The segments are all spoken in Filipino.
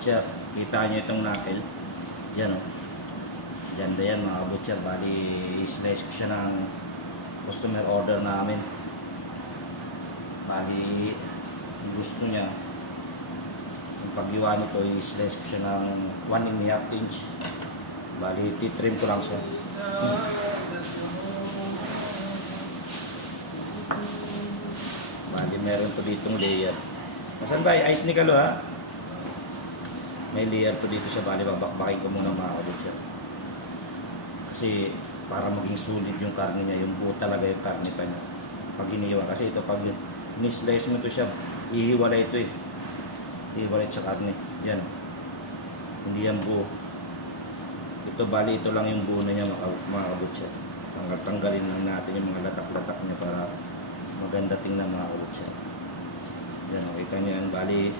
butcher. Kita nyo itong knuckle. Yan o. Ganda yan mga butcher. Bali, slice ko siya ng customer order namin. Bali, gusto niya. Yung paggiwa nito, i-slice ko siya ng 1.5 inch. Bali, titrim ko lang siya. Bali, meron to ditong layer. Masan ba? Ice ni Kalo ha? May layer to dito siya. Bali, babakbakin ko muna mga kabutcher. Kasi para maging sulit yung karne niya, yung buo talaga yung karne pa niya. Pag hiniwa. Kasi ito, pag ni-slice mo ito siya, ihiwalay ito eh. Ihiwalay sa karne. Yan. Hindi yan buo. Ito, bali, ito lang yung buo na niya mga kabutcher. Tanggalin lang natin yung mga latak-latak niya para maganda tingnan mga kabutcher. Yan, makita niyo yan. Bali,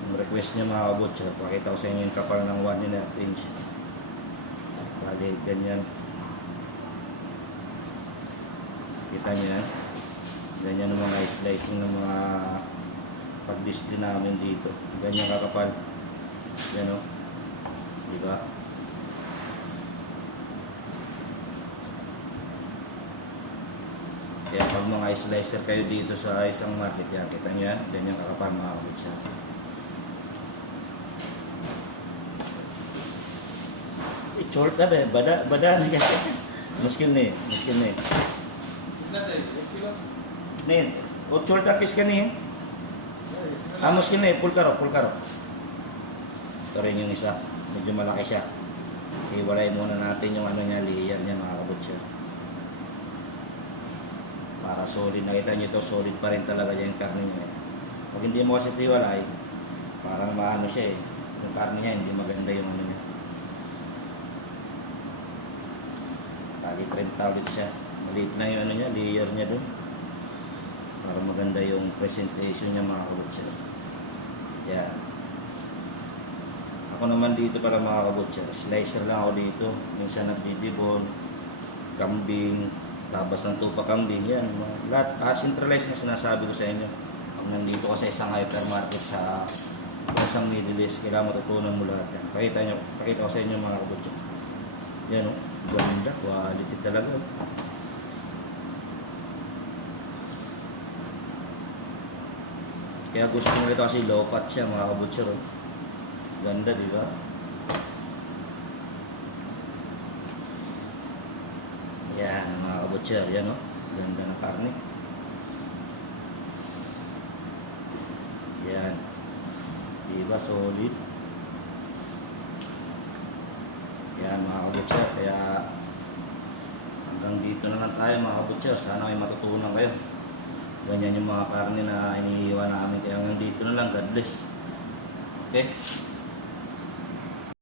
yung request niya mga kabutcher, pakita ko sa inyo yung kapal ng 1.5 inch. Bali, ganyan. Kita niyo yan. Ganyan ang mga slicing ng mga pag-display namin dito. Ganyan kakapal. Yan o. Diba? Kaya pag mga slicer kayo dito sa isang market yan, kita nyo yan, ganyan kakapal mga kabutcher. Short na ba? Bada na kasi. Muskin na eh. Muskin na eh. Nen, o short na kis ka niya. Muskin na eh. Full karo. Ito rin yung isa. Medyo malaki siya. Iwalay muna natin yung ano niya, layer niya mga kabutcher. Para solid, nakita nyo ito, solid pa rin talaga yung karne niya. Pag hindi mo kasi tiwalay, parang maano siya eh. Yung karne niya, hindi maganda yung ano niya. Lagi 30 ulit siya. Maliit na yung ano niya, layer niya dun. Para maganda yung presentation niya mga kabutcher. Yan. Ako naman dito para mga kabutcher, slicer lang ako dito. Minsan nagdidibon, kambing, labas ng tupa kambing, yan. Lahat, centralized na sinasabi ko sa inyo. Pag nandito ka sa isang hypermarket sa isang Middle East, kailangan matutunan mo lahat yan. Pakita ko sa inyo mga kabutcher. Yan o, ganda, quality talaga. Kaya gusto ko ito kasi low fat siya mga kabutcher. Ganda, di ba? Yan mga kabutcher, yan o. Ganda ng karne. Yan. Diba, solid. Yan mga kabutcher. Kaya hanggang dito na lang tayo mga kabutcher. Sana ay matutunan kayo. Ganyan yung mga karne na iniiwan namin. Kaya hanggang dito na lang. God bless. Okay?